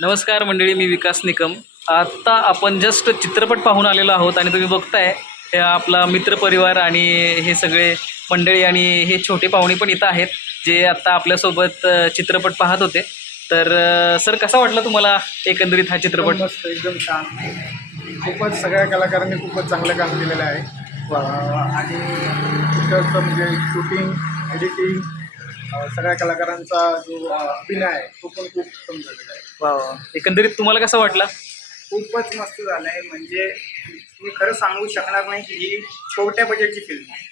नमस्कार मंडळी, मी विकास निकम. आत्ता आपण जस्ट चित्रपट पाहून आलेलो आहोत आणि तुम्ही बघताय हे आपला मित्रपरिवार आणि हे सगळे मंडळी आणि हे छोटे पाहुणे पण इथं आहेत जे आत्ता आपल्यासोबत चित्रपट पाहत होते. तर सर, कसा वाटला तुम्हाला एकंदरीत हा चित्रपट? मस्त, एकदम छान. खूपच सगळ्या कलाकारांनी खूपच चांगलं काम केलेलं आहे. आणि पिक्चरचं म्हणजे शूटिंग, एडिटिंग, सगळ्या कलाकारांचा जो अभिनय आहे तो पण खूप उत्तम झालेला आहे. वा, एकंदरीत तुम्हाला कसा वाटला? खूपच मस्त झालं आहे. म्हणजे मी खरं सांगू शकणार नाही की ही छोट्या बजेटची फिल्म आहे.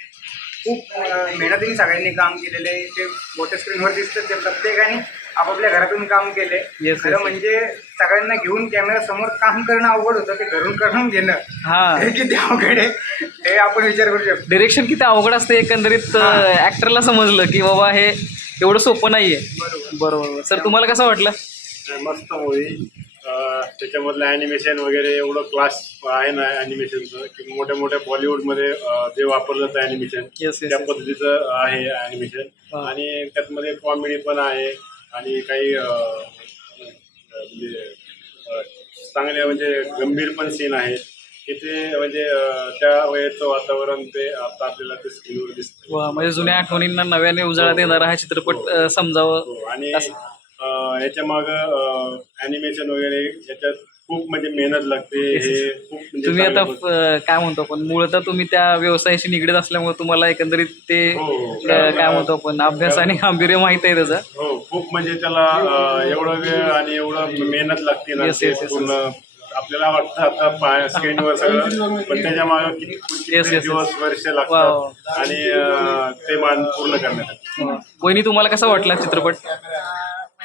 खूप मेहनतीने सगळ्यांनी काम केलेलं आहे. ते मोठ्या स्क्रीनवर दिसतं ते प्रत्येकाने आपापल्या घरातून काम केले. खरं म्हणजे सगळ्यांना घेऊन कॅमेरा समोर काम करणं अवघड होतं, ते घरून करून घेणं हे किती अवघड आहे हे आपण विचार करू शकतो. डिरेक्शन किती अवघड असते एकंदरीत ऍक्टरला समजलं की बाबा हे एवढं सोपं नाहीये. बरोबर. सर, तुम्हाला कसं वाटलं? मस्त मूवी. त्याच्यामधलं ॲनिमेशन वगैरे एवढं क्लास आहे ना ॲनिमेशनचं, की मोठ्या मोठ्या बॉलिवूडमध्ये जे वापरलं जातं ॲनिमेशन त्या पद्धतीचं आहे ॲनिमेशन. आणि त्यातमध्ये कॉमेडी पण आहे आणि काही म्हणजे चांगले म्हणजे गंभीर पण सीन आहेत की ते म्हणजे त्या वेळेचं वातावरण ते आता आपल्याला ते स्क्रीनवर दिसतं. म्हणजे जुन्या आठवणींना नव्याने उजाळा देणारा हा चित्रपट समजावं. आणि याच्या मागं ॲनिमेशन वगैरे याच्यात खूप म्हणजे मेहनत लागते. हे खूप म्हणजे तुम्ही आता काय म्हणतो आपण, मूळतः तुम्ही त्या व्यवसायाशी निगडीत असल्यामुळे तुम्हाला एकंदरीत ते काय म्हणतो आपण अभ्यास आणि गांभीर्य माहित आहे त्याचं. हो, खूप म्हणजे त्याला एवढं वेळ आणि एवढं मेहनत लागते ना ते पूर्ण. आपल्याला वाटतं आता स्क्रीनवर सगळं, पण त्याच्या मागं किती दिवस वर्ष लागतात आणि ते पूर्ण करण्यासाठी. वहिनी, तुम्हाला कसा वाटला चित्रपट?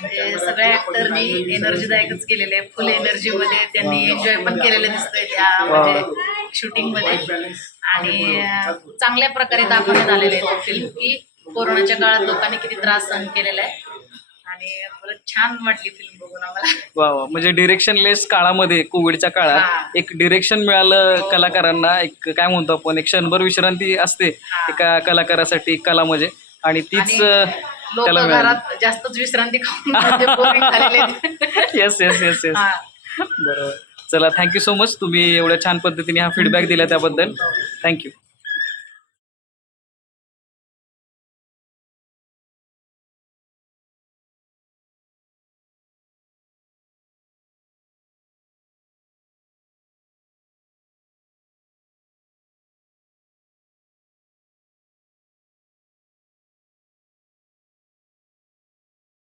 म्हणजे सगळ्या ऍक्टरनी एनर्जीदायकच केलेले आहे. फुल एनर्जी मध्ये त्यांनी एन्जॉय पण केलेलं दिसतंय त्या म्हणजे शूटिंग मध्ये. आणि चांगल्या प्रकारे दाखवण्यात आलेले आहे फिल्म की कोरोनाच्या काळात लोकांनी किती त्रास सहन केलेला आहे. आणि परत छान वाटली फिल्म बघून आम्हाला. वा, म्हणजे डिरेक्शनलेस काळामध्ये, कोविडच्या काळात एक डिरेक्शन मिळालं कलाकारांना. एक काय म्हणतो आपण, एक क्षणभर विश्रांती असते एका कलाकारासाठी कला म्हणजे, आणि तीच लोक घरात जास्तच विश्रांती खाऊन बोरिंग झालेले. येस. बरोबर. चला, थँक्यू सो मच. तुम्ही एवढ्या छान पद्धतीने हा फीडबॅक दिला त्याबद्दल थँक्यू.